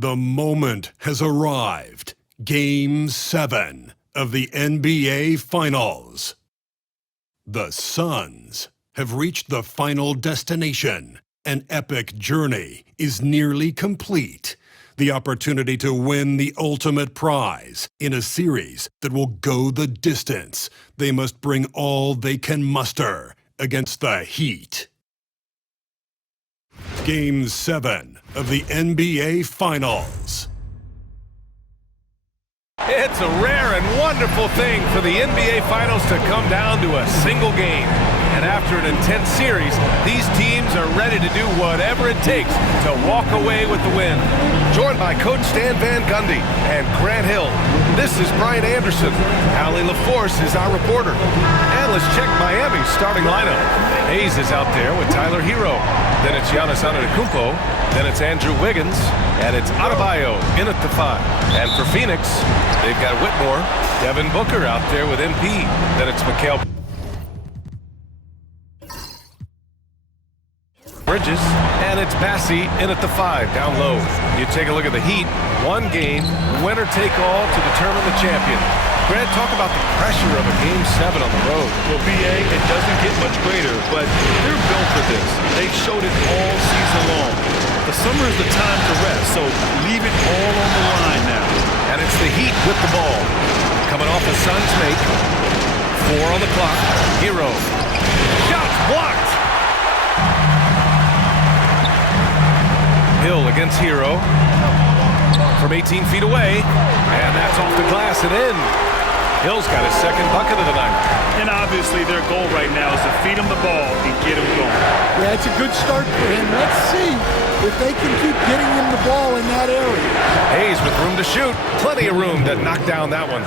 The moment has arrived. Game 7 of the NBA Finals. The Suns have reached the final destination. An epic journey is nearly complete. The opportunity to win the ultimate prize in a series that will go the distance. They must bring all they can muster against the Heat. Game 7 of the NBA Finals. It's a rare and wonderful thing for the NBA Finals to come down to a single game. And after an intense series, these teams are ready to do whatever it takes to walk away with the win. Joined by Coach Stan Van Gundy and Grant Hill, this is Brian Anderson. Allie LaForce is our reporter. And let's check Miami's starting lineup. Hayes is out there with Tyler Hero. Then it's Giannis Antetokounmpo. Then it's Andrew Wiggins. And it's Adebayo in at the 5. And for Phoenix, they've got Whitmore, Devin Booker out there with MP. Then it's Mikal Bridges, and it's Bassey in at the 5, down low. You take a look at the Heat. One game, winner take all to determine the champion. Grant, talk about the pressure of a Game 7 on the road. Well, BA, it doesn't get much greater, but they're built for this. They've showed it all season long. The summer is the time to rest, so leave it all on the line now. And it's the Heat with the ball. Coming off a Suns make. 4 on the clock. Hero. Shots blocked. Hill against Hero from 18 feet away, and that's off the glass and in. Hill's got his second bucket of the night. And obviously their goal right now is to feed him the ball and get him going. Yeah, it's a good start for him. Let's see if they can keep getting him the ball in that area. Hayes with room to shoot. Plenty of room to knock down that one.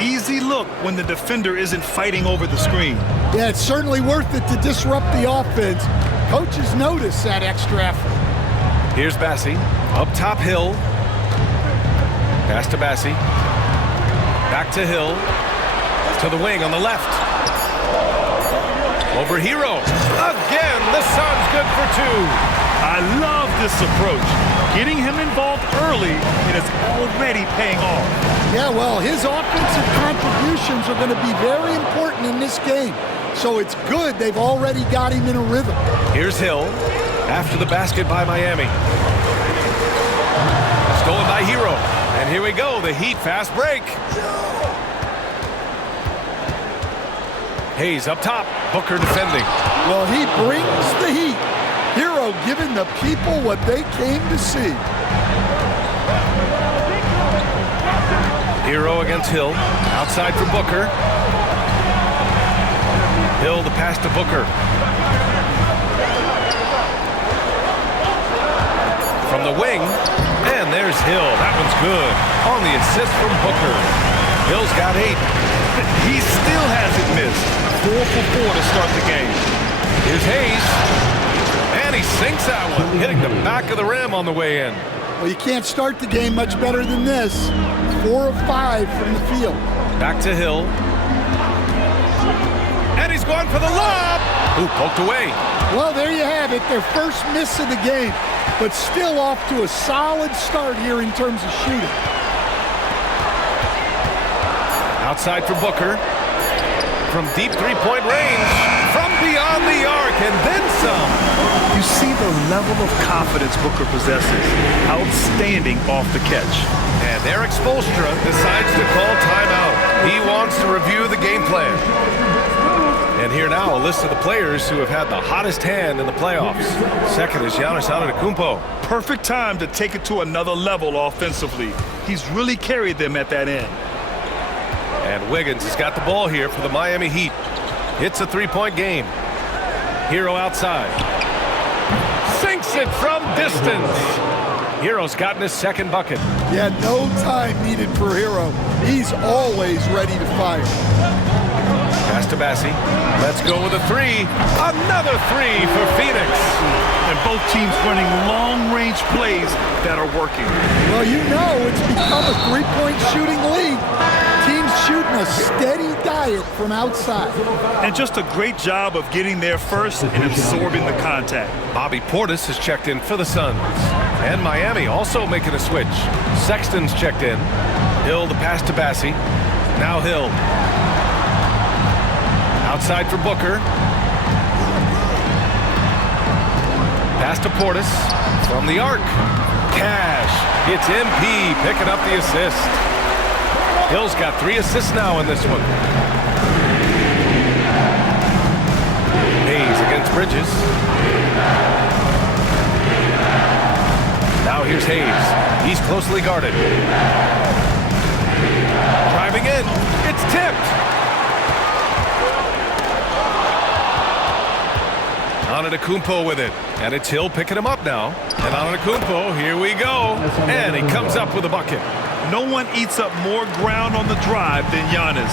Easy look when the defender isn't fighting over the screen. Yeah, it's certainly worth it to disrupt the offense. Coaches notice that extra effort. Here's Bassey. Up top, Hill. Pass to Bassey. Back to Hill. To the wing on the left. Over Hero. Again, the Suns good for 2. I love this approach. Getting him involved early, and it's already paying off. Yeah, well, his offensive contributions are going to be very important in this game. So it's good they've already got him in a rhythm. Here's Hill. After the basket by Miami. Stolen by Hero. And here we go, the Heat fast break. Hayes up top, Booker defending. Well, he brings the heat. Hero giving the people what they came to see. Hero against Hill, outside for Booker. Hill the pass to Booker. From the wing, and there's Hill. That one's good. On the assist from Booker. Hill's got 8. He still hasn't missed. 4 for 4 to start the game. Here's Hayes. And he sinks that one, hitting the back of the rim on the way in. Well, you can't start the game much better than this. 4 of 5 from the field. Back to Hill. And he's going for the lob. Ooh, poked away. Well, there you have it. Their first miss of the game, but still off to a solid start here in terms of shooting. Outside for Booker. From deep three-point range. From beyond the arc, and then some. You see the level of confidence Booker possesses. Outstanding off the catch. And Eric Spoelstra decides to call timeout. He wants to review the game plan. And here now, a list of the players who have had the hottest hand in the playoffs. Second is Giannis Antetokounmpo. Perfect time to take it to another level offensively. He's really carried them at that end. And Wiggins has got the ball here for the Miami Heat. It's a 3-point game. Hero outside. Sinks it from distance. Hero's gotten his second bucket. Yeah, no time needed for Hero. He's always ready to fire. Pass to Bassey. Let's go with a 3. Another 3 for Phoenix. And both teams running long-range plays that are working. Well, you know it's become a 3-point shooting league. Teams shooting a steady diet from outside. And just a great job of getting there first and absorbing the contact. Bobby Portis has checked in for the Suns. And Miami also making a switch. Sexton's checked in. Hill the pass to Bassie. Now Hill. Outside for Booker. Pass to Portis from the arc. Cash. It's MP picking up the assist. Hill's got 3 assists now in this one. Hayes against Bridges. Now here's Hayes. He's closely guarded. Driving in. It's tipped. Antetokounmpo with it. And it's Hill picking him up now. And Antetokounmpo, here we go. And he comes up with a bucket. No one eats up more ground on the drive than Giannis.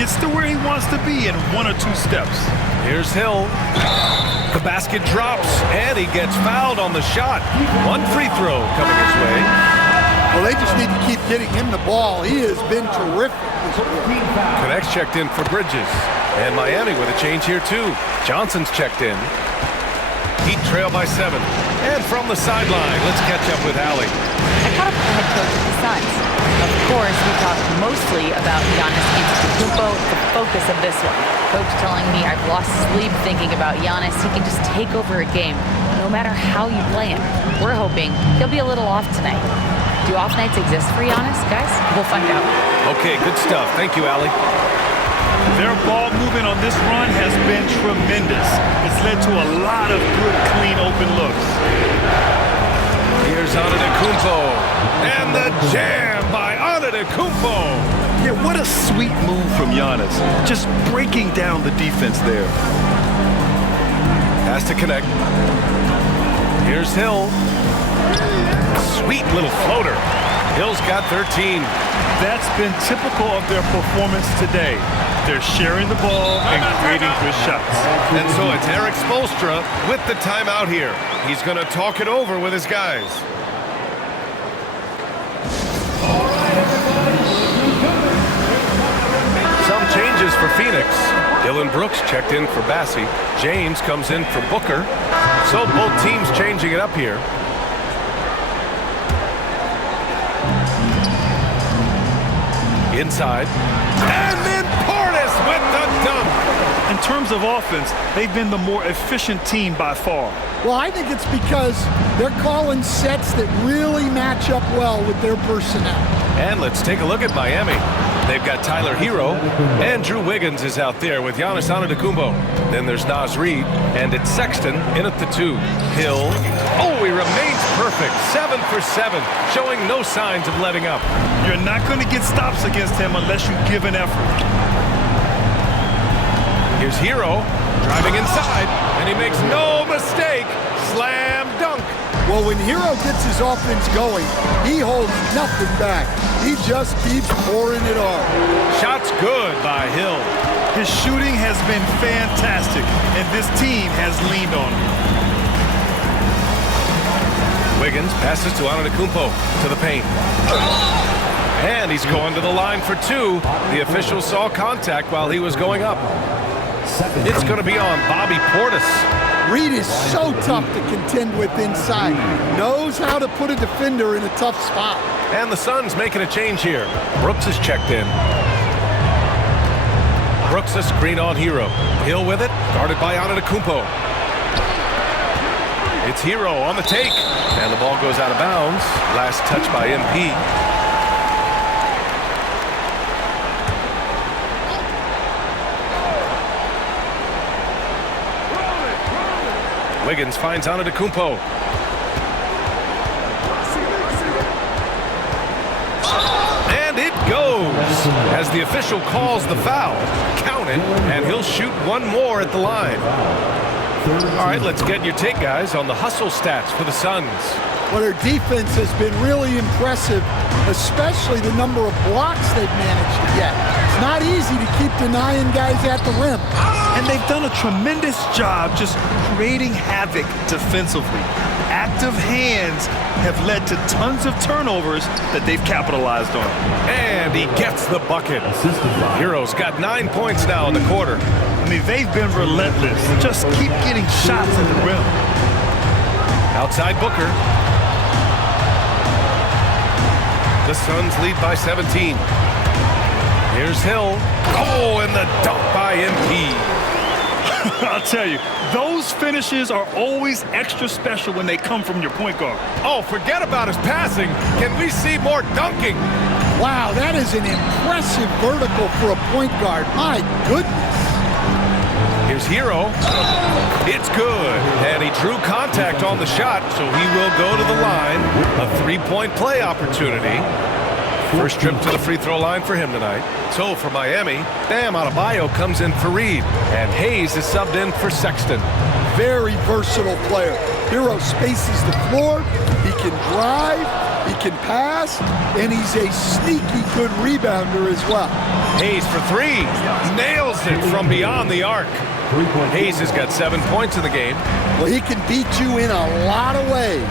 Gets to where he wants to be in 1 or 2 steps. Here's Hill. The basket drops, and he gets fouled on the shot. 1 free throw coming his way. Well, they just need to keep getting him the ball. He has been terrific this year. Connects checked in for Bridges. And Miami with a change here, too. Johnson's checked in. Heat trail by 7. And from the sideline, let's catch up with Allie. I caught up with the head coach of the Suns. Of course, we talked mostly about Giannis Antetokounmpo, the focus of this one. Coach telling me I've lost sleep thinking about Giannis. He can just take over a game, no matter how you play him. We're hoping he'll be a little off tonight. Do off nights exist for Giannis, guys? We'll find out. Okay, good stuff. Thank you, Allie. Their ball movement on this run has been tremendous. It's led to a lot of good, clean, open looks. Here's Antetokounmpo. And the jam by Antetokounmpo. Yeah, what a sweet move from Giannis. Just breaking down the defense there. Has to connect. Here's Hill. Sweet little floater. Hill's got 13. That's been typical of their performance today. They're sharing the ball and creating good shots. And so it's Eric Spoelstra with the timeout here. He's going to talk it over with his guys. Some changes for Phoenix. Dylan Brooks checked in for Bassie. James comes in for Booker. So both teams changing it up here. Inside. And then Portis with the dunk. In terms of offense, they've been the more efficient team by far. Well, I think it's because they're calling sets that really match up well with their personnel. And let's take a look at Miami. They've got Tyler Hero, and Drew Wiggins is out there with Giannis Antetokounmpo. Then there's Naz Reid, and it's Sexton in at the 2. Hill. Oh, he remains perfect. 7 for 7, showing no signs of letting up. You're not going to get stops against him unless you give an effort. Here's Hero driving inside, and he makes no mistake. Slam dunk. Well, when Hero gets his offense going, he holds nothing back. He just keeps pouring it on. Shot's good by Hill. His shooting has been fantastic, and this team has leaned on him. Wiggins passes to Antetokounmpo to the paint. And he's going to the line for 2. The official saw contact while he was going up. It's going to be on Bobby Portis. Reid is so tough to contend with inside. Knows how to put a defender in a tough spot. And the Suns making a change here. Brooks is checked in. Brooks a screen on Hero. Hill with it, guarded by Antetokounmpo. It's Hero on the take. And the ball goes out of bounds. Last touch by MP. Wiggins finds Antetokounmpo. And it goes as the official calls the foul. Count it, and he'll shoot 1 more at the line. All right, let's get your take, guys, on the hustle stats for the Suns. But her defense has been really impressive, especially the number of blocks they've managed to get. It's not easy to keep denying guys at the rim. And they've done a tremendous job just creating havoc defensively. Active hands have led to tons of turnovers that they've capitalized on. And he gets the bucket. Hero's got 9 points now in the quarter. I mean, they've been relentless. Just keep getting shots at the rim. Outside Booker. The Suns lead by 17. Here's Hill. Oh, and the dunk by MP. I'll tell you, those finishes are always extra special when they come from your point guard. Oh, forget about his passing. Can we see more dunking? Wow, that is an impressive vertical for a point guard. My goodness. Here's Hero. It's good. And he drew contact on the shot, so he will go to the line. A three-point play opportunity. First trip to the free throw line for him tonight. So for Miami, Bam Adebayo comes in for Reed. And Hayes is subbed in for Sexton. Very versatile player. Hero spaces the floor. He can drive. He can pass. And he's a sneaky good rebounder as well. Hayes for three. Nails it from beyond the arc. Hayes has got 7 points in the game. Well, he can beat you in a lot of ways.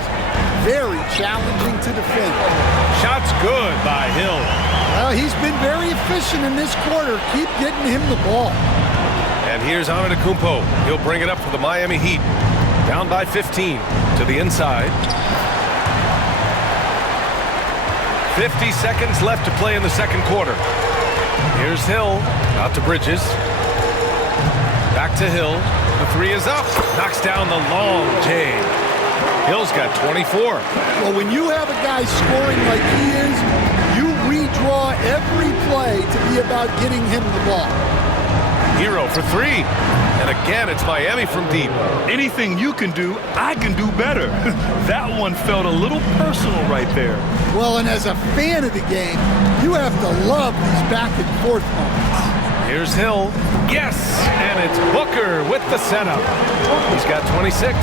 Very challenging to defend. Shot's good by Hill. Well, he's been very efficient in this quarter. Keep getting him the ball. And here's Antetokounmpo. He'll bring it up for the Miami Heat. Down by 15 to the inside. 50 seconds left to play in the second quarter. Here's Hill. Out to Bridges. Back to Hill. The three is up. Knocks down the long J. Hill's got 24. Well, when you have a guy scoring like he is, you redraw every play to be about getting him the ball. Hero for three. And again, it's Miami from deep. Anything you can do, I can do better. That one felt a little personal right there. Well, and as a fan of the game, you have to love these back and forth moments. Here's Hill. Yes! And it's Booker with the setup. He's got 26.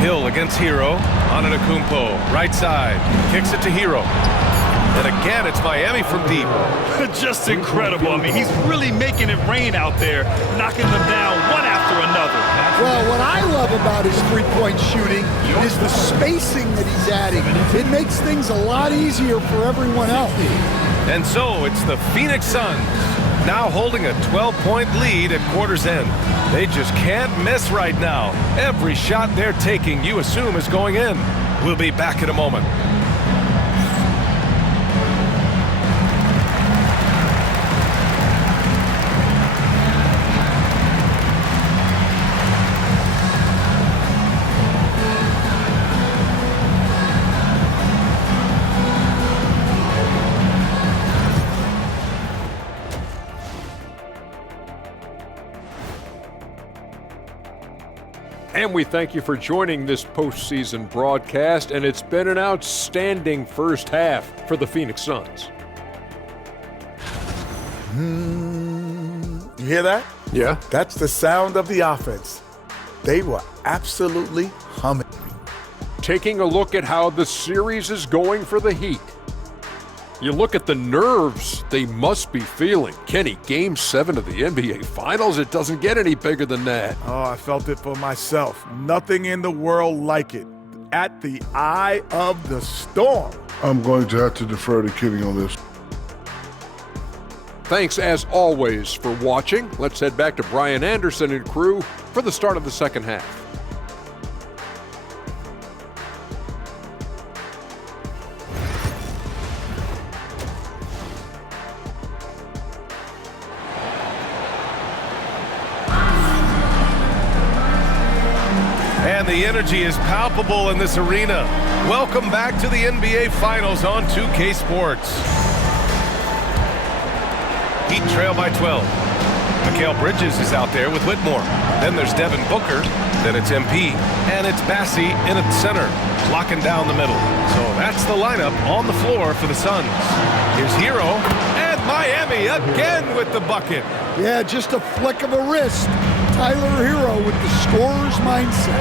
Hill against Hero. Antetokounmpo, right side. Kicks it to Hero. And again, it's Miami from deep. Just incredible. I mean, he's really making it rain out there, knocking them down one after another. Well, what I love about his three-point shooting is the spacing that he's adding. It makes things a lot easier for everyone else. And so it's the Phoenix Suns now holding a 12-point lead at quarter's end. They just can't miss right now. Every shot they're taking, you assume, is going in. We'll be back in a moment. And we thank you for joining this postseason broadcast, and it's been an outstanding first half for the Phoenix Suns. You hear that? Yeah. That's the sound of the offense. They were absolutely humming. Taking a look at how the series is going for the Heat. You look at the nerves they must be feeling. Kenny, Game 7 of the NBA Finals, it doesn't get any bigger than that. Oh, I felt it for myself. Nothing in the world like it. At the eye of the storm. I'm going to have to defer to Kenny on this. Thanks, as always, for watching. Let's head back to Brian Anderson and crew for the start of the second half. And the energy is palpable in this arena. Welcome back to the NBA Finals on 2K Sports. Heat trail by 12. Mikal Bridges is out there with Whitmore. Then there's Devin Booker. Then it's MP. And it's Bassey in at center, locking down the middle. So that's the lineup on the floor for the Suns. Here's Hero. And Miami again with the bucket. Yeah, just a flick of a wrist. Tyler Hero with the scorer's mindset.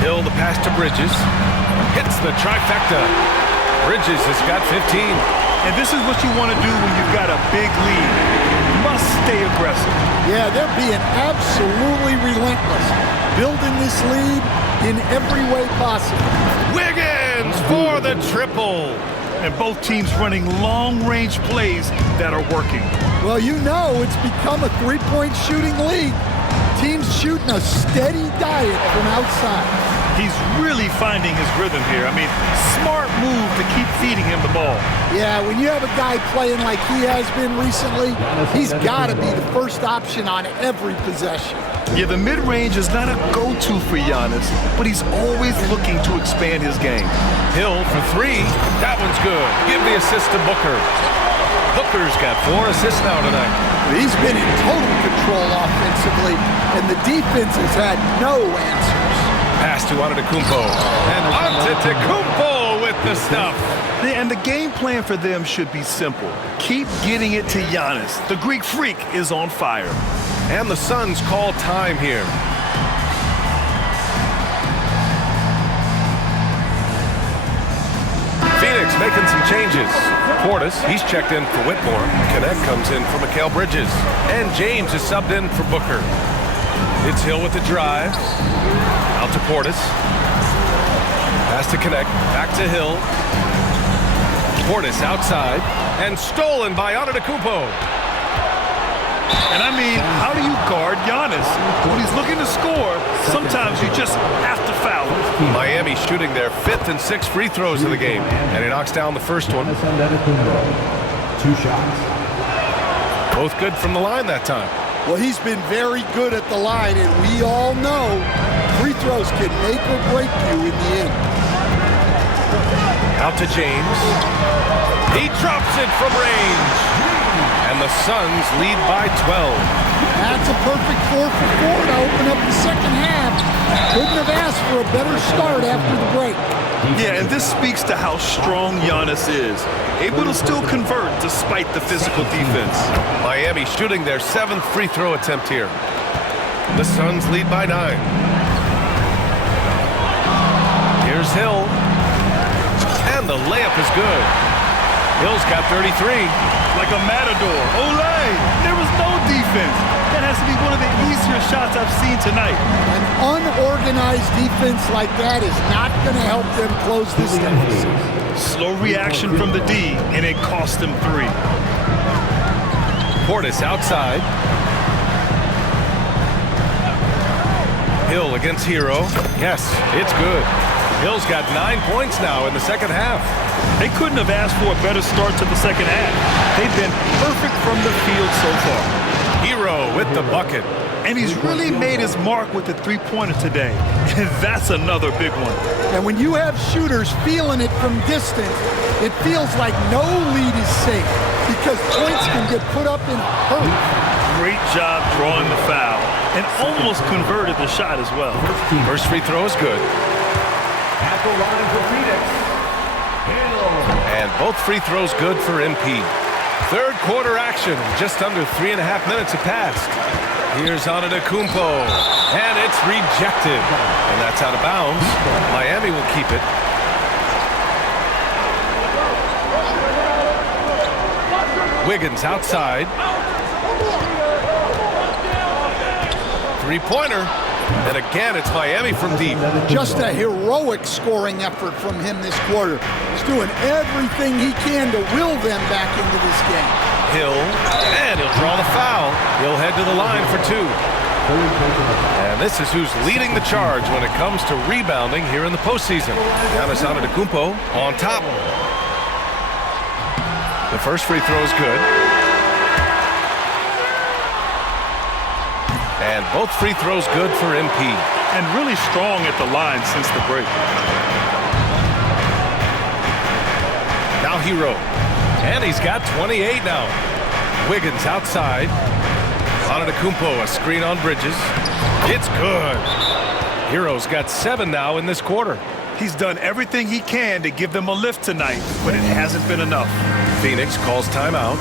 Hill, the pass to Bridges. Hits the trifecta. Bridges has got 15. And this is what you want to do when you've got a big lead. You must stay aggressive. Yeah, they're being absolutely relentless, building this lead in every way possible. Wiggins for the triple. And both teams running long-range plays that are working. Well, you know it's become a three-point shooting league. Teams shooting a steady diet from outside. He's really finding his rhythm here. I mean, smart move to keep feeding him the ball. Yeah, when you have a guy playing like he has been recently, he's got to be the first option on every possession. Yeah, the mid-range is not a go-to for Giannis, but he's always looking to expand his game. Hill for three. That one's good. Give the assist to Booker. Booker's got 4 assists now tonight. He's been in total control offensively, and the defense has had no answers. Pass to Antetokounmpo. And Antetokounmpo with the stuff. And the game plan for them should be simple. Keep getting it to Giannis. The Greek Freak is on fire. And the Suns call time here. Phoenix making some changes. Portis, he's checked in for Whitmore. Connect comes in for Mikal Bridges. And James is subbed in for Booker. It's Hill with the drive. Out to Portis. Pass to Connect. Back to Hill. Portis outside. And stolen by Antetokounmpo. And I mean, how do you guard Giannis? When he's looking to score, sometimes you just have to foul him. Miami shooting their 5th and 6th free throws of the game. And he knocks down the first one. 2 shots. Both good from the line that time. Well, he's been very good at the line, and we all know free throws can make or break you in the end. Out to James. He drops it from range. And the Suns lead by 12. That's a perfect 4 for 4 to open up the second half. Couldn't have asked for a better start after the break. Yeah, and this speaks to how strong Giannis is. Able to still convert despite the physical defense. Miami shooting their 7th free throw attempt here. The Suns lead by 9. Here's Hill. And the layup is good. Hill's got 33. Like a matador. Olay! There was no defense. That has to be one of the easier shots I've seen tonight. An unorganized defense like that is not going to help them close this deficit. Slow reaction from the D, and it cost them 3. Portis outside. Hill against Hero. Yes, it's good. Hill's got 9 points now in the second half. They couldn't have asked for a better start to the second half. They've been perfect from the field so far. Hero with the bucket. And he's really made his mark with the three-pointer today. And that's another big one. And when you have shooters feeling it from distance, it feels like no lead is safe because points can get put up in hurry. Great job drawing the foul and almost converted the shot as well. First free throw is good. At the line for Phoenix. And both free throws good for MP. Third quarter action. Just under 3.5 minutes have passed. Here's Antetokounmpo. And it's rejected. And that's out of bounds. Miami will keep it. Wiggins outside. Three-pointer. And again, it's Miami from deep. Just a heroic scoring effort from him this quarter. He's doing everything he can to will them back into this game. Hill, and he'll draw the foul. He'll head to the line for 2. And this is who's leading the charge when it comes to rebounding here in the postseason. Giannis Antetokounmpo on top. The first free throw is good. And both free throws good for MP. And really strong at the line since the break. Now Hero. And he's got 28 now. Wiggins outside. Antetokounmpo, a screen on Bridges. It's good. Hero's got 7 now in this quarter. He's done everything he can to give them a lift tonight, but it hasn't been enough. Phoenix calls timeout.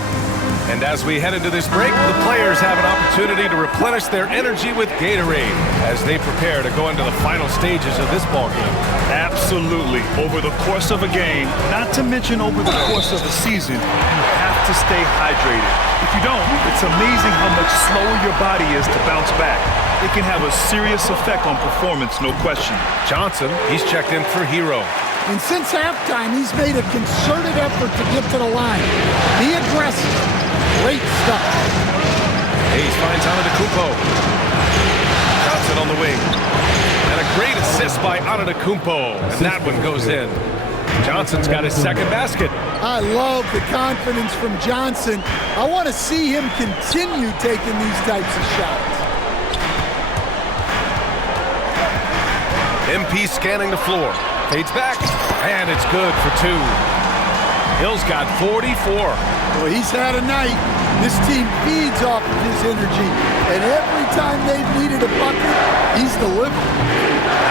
And as we head into this break, the players have an opportunity to replenish their energy with Gatorade as they prepare to go into the final stages of this ballgame. Absolutely. Over the course of a game, not to mention over the course of a season, you have to stay hydrated. If you don't, it's amazing how much slower your body is to bounce back. It can have a serious effect on performance, no question. Johnson, he's checked in for Hero. And since halftime, he's made a concerted effort to get to the line. Be aggressive. Great stuff. Hayes finds Antetokounmpo. Johnson on the wing. And a great assist by Antetokounmpo. And that one goes in. Johnson's got his second basket. I love the confidence from Johnson. I want to see him continue taking these types of shots. MP scanning the floor. Fades back. And it's good for two. Hill's got 44. Well, he's had a night. This team feeds off of his energy. And every time they've needed a bucket, he's delivered.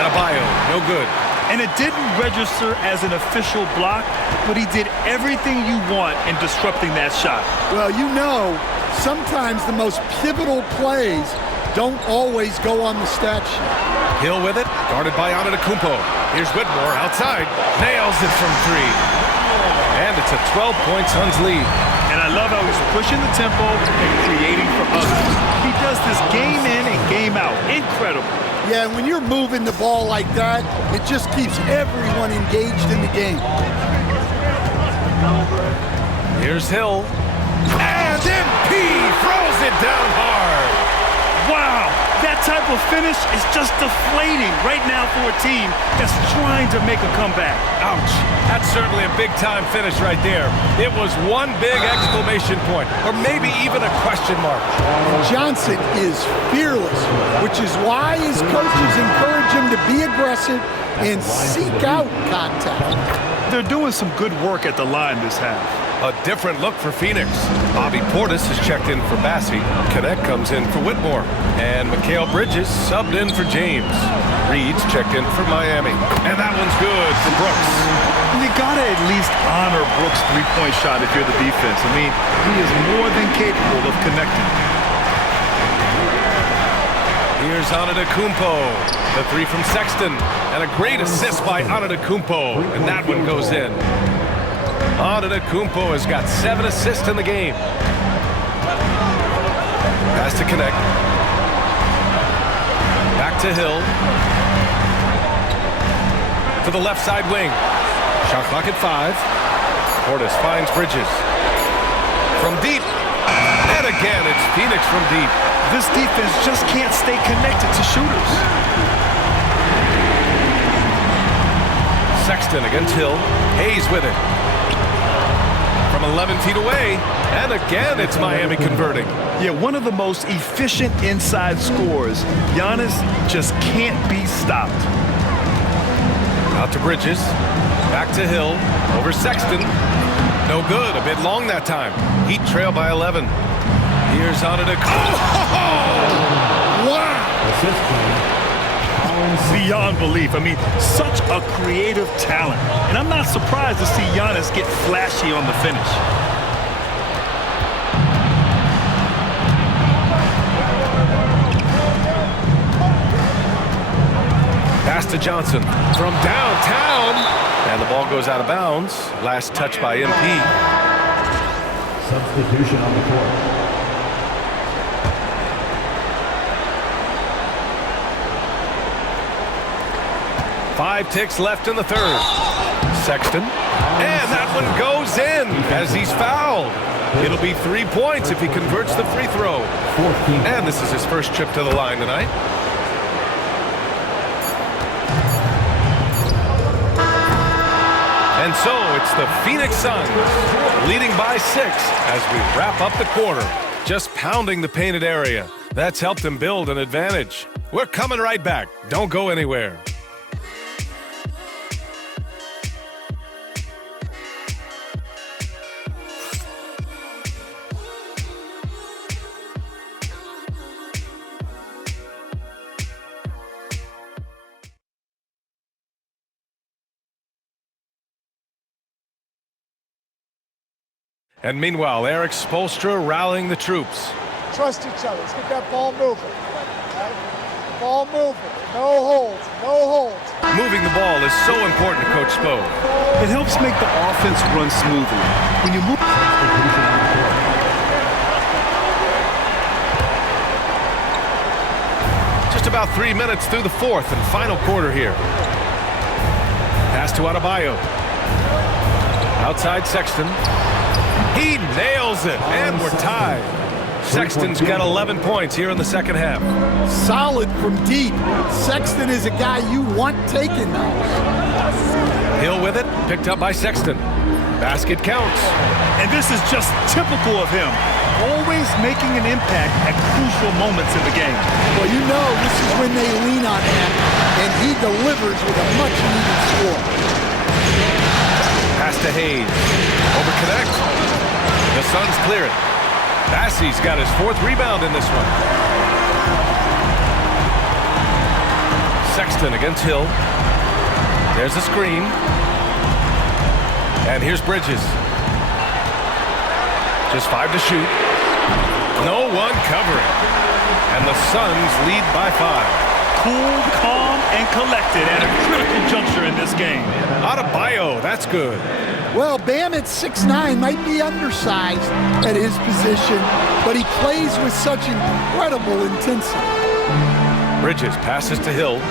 Adebayo, no good. And it didn't register as an official block, but he did everything you want in disrupting that shot. Well, you know, sometimes the most pivotal plays don't always go on the stat sheet. Hill with it, guarded by Antetokounmpo. Here's Whitmore outside. Nails it from three. And it's a 12-point Suns lead. And I love how he's pushing the tempo and creating for others. He does this game in and game out. Incredible. Yeah, when you're moving the ball like that, it just keeps everyone engaged in the game. Here's Hill. And MP throws it down hard. Wow, that type of finish is just deflating right now for a team that's trying to make a comeback. Ouch. That's certainly a big-time finish right there. It was one big exclamation point, or maybe even a question mark. Johnson is fearless, which is why his coaches encourage him to be aggressive and seek out contact. They're doing some good work at the line this half. A different look for Phoenix. Bobby Portis has checked in for Bassie. Connect comes in for Whitmore. And Mikal Bridges subbed in for James. Reed's checked in for Miami. And that one's good for Brooks. You gotta at least honor Brooks' three-point shot if you're the defense. I mean, he is more than capable of connecting. Here's Antetokounmpo. The three from Sexton. And a great assist by Antetokounmpo. And that one goes in. Antetokounmpo has got 7 assists in the game. Pass to Connect. Back to Hill. To the left side wing. Shot clock at 5. Portis finds Bridges. From deep. And again, it's Phoenix from deep. This defense just can't stay connected to shooters. Sexton against Hill. Hayes with it. From 11 feet away, and again it's Miami converting. Yeah, one of the most efficient inside scorers. Giannis just can't be stopped. Out to Bridges, back to Hill, over Sexton. No good, a bit long that time. Heat trail by 11. Here's Antetokounmpo. Oh! Wow! Beyond belief. I mean, such a creative talent. And I'm not surprised to see Giannis get flashy on the finish. Pass to Johnson from downtown. And the ball goes out of bounds. Last touch by MP. Substitution on the court. 5 ticks left in the third. Sexton. And that one goes in as he's fouled. It'll be 3 points if he converts the free throw. And this is his first trip to the line tonight. And so it's the Phoenix Suns leading by 6 as we wrap up the quarter. Just pounding the painted area. That's helped them build an advantage. We're coming right back. Don't go anywhere. And meanwhile, Eric Spoelstra rallying the troops. Trust each other. Let's get that ball moving. Right? Ball moving. No holds. No holds. Moving the ball is so important to Coach Spo. It helps make the offense run smoothly. When you move... Just about 3 minutes through the fourth and final quarter here. Pass to Adebayo. Outside Sexton. He nails it, and we're tied. Sexton's got 11 points here in the second half. Solid from deep. Sexton is a guy you want taking those. Hill with it, picked up by Sexton. Basket counts. And this is just typical of him. Always making an impact at crucial moments in the game. Well, you know this is when they lean on him, and he delivers with a much-needed score. Pass to Hayes. Over connect. The Suns clear it. Bassey's got his fourth rebound in this one. Sexton against Hill. There's a screen. And here's Bridges. Just 5 to shoot. No one covering. And the Suns lead by 5. Cool, calm, and collected at a critical juncture in this game. Adebayo, that's good. Well, Bam at 6'9" might be undersized at his position, but he plays with such incredible intensity. Bridges passes to Hill.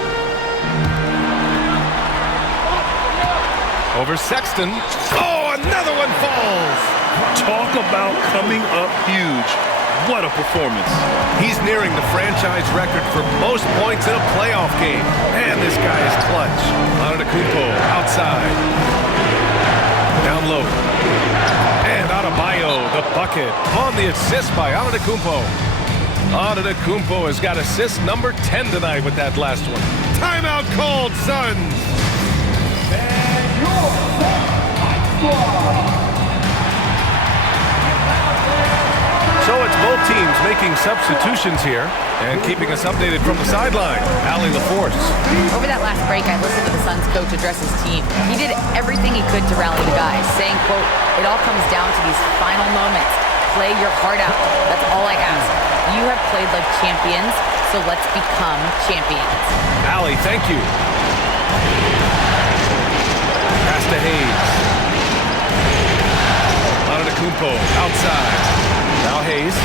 Over Sexton. Oh, another one falls. Talk about coming up huge. What a performance. He's nearing the franchise record for most points in a playoff game. Man, this guy is clutch. Antetokounmpo outside. Down low. And Adebayo, the bucket, on the assist by Antetokounmpo. Antetokounmpo has got assist number 10 tonight with that last one. Timeout called, Suns. So it's both teams making substitutions here and keeping us updated from the sideline. Allie LaForce. Over that last break, I listened to the Suns coach address his team. He did everything he could to rally the guys, saying, quote, "It all comes down to these final moments. Play your heart out. That's all I ask. You have played like champions, so let's become champions." Allie, thank you. Pass to Hayes. Antetokounmpo outside. Now Hayes.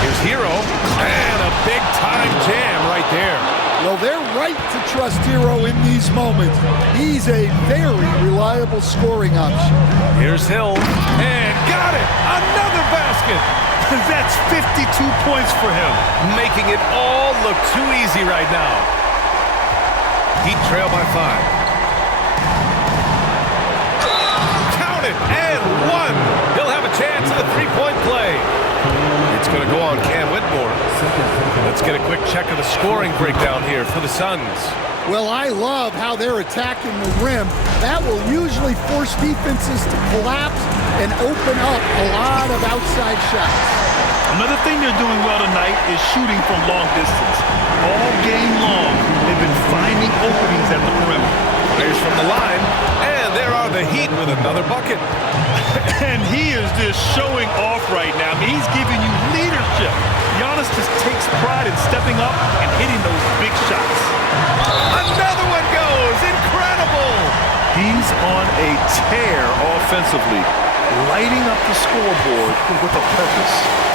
Here's Hero. And a big-time jam right there. Well, they're right to trust Hero in these moments. He's a very reliable scoring option. Here's Hill. And got it! Another basket! That's 52 points for him. Making it all look too easy right now. Heat trail by 5. Count it! And 1! He'll have a chance at a three-point play. It's going to go on Cam Whitmore. Let's get a quick check of the scoring breakdown here for the Suns. Well, I love how they're attacking the rim. That will usually force defenses to collapse and open up a lot of outside shots. Another thing they're doing well tonight is shooting from long distance. All game long, they've been finding openings at the perimeter. Fires from the line, and there are the Heat with another bucket. And he is just showing off right now. I mean, he's giving you leadership. Giannis just takes pride in stepping up and hitting those big shots. Another one goes! Incredible! He's on a tear offensively, lighting up the scoreboard with a purpose.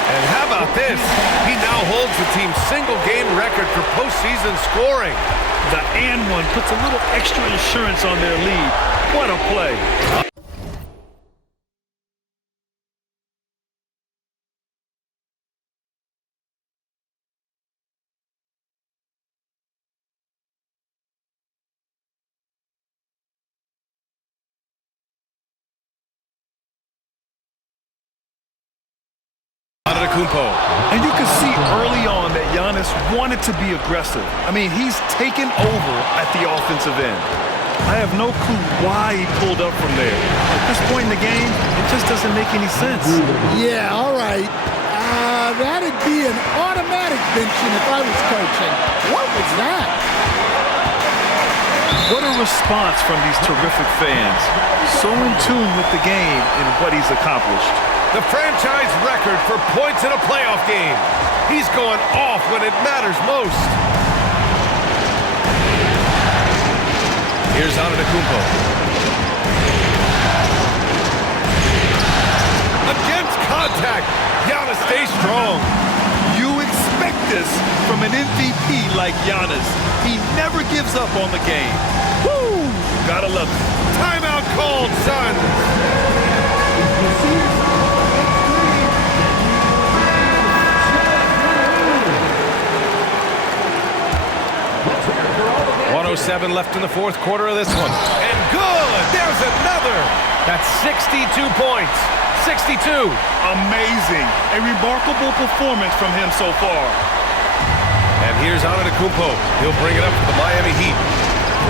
And how about this? He now holds the team's single-game record for postseason scoring. The and one puts a little extra insurance on their lead. What a play. Antetokounmpo. And you can see early on that Giannis wanted to be aggressive. I mean, he's taken over at the offensive end. I have no clue why he pulled up from there. At this point in the game, it just doesn't make any sense. Yeah, all right. That'd be an automatic benching if I was coaching. What was that? What a response from these terrific fans. So in tune with the game and what he's accomplished. The franchise record for points in a playoff game. He's going off when it matters most. Here's Antetokounmpo. Against contact, Giannis stays strong. You expect this from an MVP like Giannis. He never gives up on the game. Woo! Gotta love it. Timeout called, Suns. 107 left in the fourth quarter of this one. And good! There's another! That's 62 points. 62. Amazing. A remarkable performance from him so far. And here's Antetokounmpo. He'll bring it up for the Miami Heat.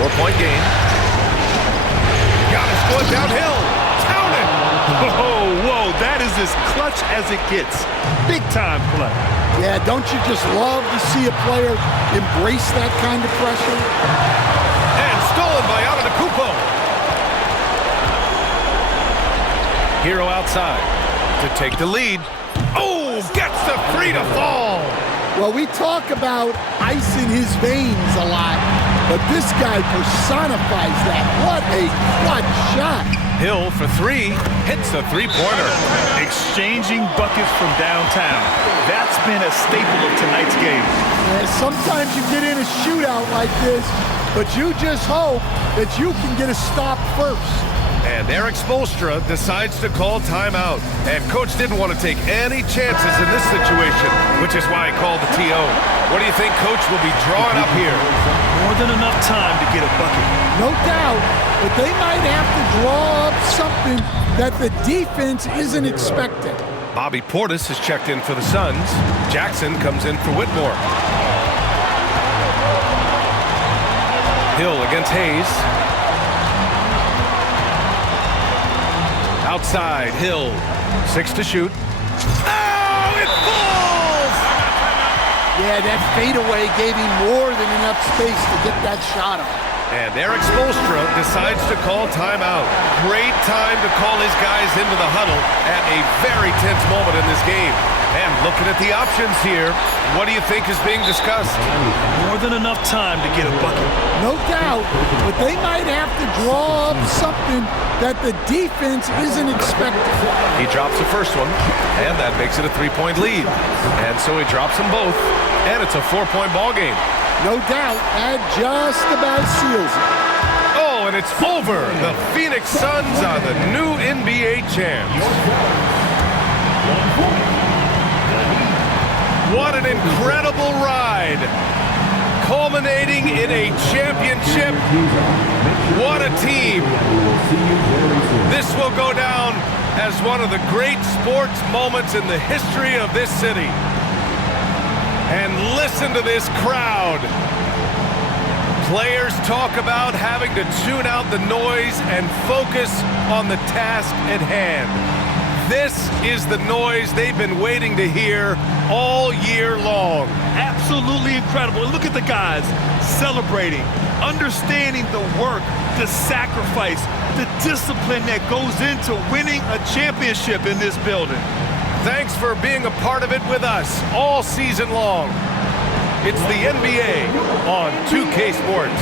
4-point game. Giannis going downhill. Count it! Whoa, that is as clutch as it gets. Big time play. Yeah, don't you just love to see a player embrace that kind of pressure? And stolen by Antetokounmpo. Hero outside to take the lead. Oh, gets the three to fall. Well, we talk about ice in his veins a lot, but this guy personifies that. What a clutch shot. Hill for three, hits the three-pointer. Exchanging buckets from downtown. That's been a staple of tonight's game. Yeah, sometimes you get in a shootout like this, but you just hope that you can get a stop first. And Eric Spoelstra decides to call timeout. And Coach didn't want to take any chances in this situation, which is why he called the TO. What do you think Coach will be drawing up here? More than enough time to get a bucket. No doubt, but they might have to draw up something that the defense isn't expecting. Bobby Portis has checked in for the Suns. Jackson comes in for Whitmore. Hill against Hayes. Outside, Hill. 6 to shoot. Oh, it falls! Yeah, that fadeaway gave him more than enough space to get that shot up. And Eric Spoelstra decides to call timeout. Great time to call his guys into the huddle at a very tense moment in this game. And looking at the options here, what do you think is being discussed? More than enough time to get a bucket. No doubt, but they might have to draw up something that the defense isn't expecting. He drops the first one, and that makes it a three-point lead. And so he drops them both, and it's a 4-point ball game. No doubt, that just about seals it. Oh, and it's over. The Phoenix Suns are the new NBA champs. What an incredible ride. Culminating in a championship. What a team. This will go down as one of the great sports moments in the history of this city. And listen to this crowd. Players talk about having to tune out the noise and focus on the task at hand. This is the noise they've been waiting to hear all year long. Absolutely incredible. Look at the guys celebrating, understanding the work, the sacrifice, the discipline that goes into winning a championship in this building. Thanks for being a part of it with us all season long. It's the NBA on 2K Sports.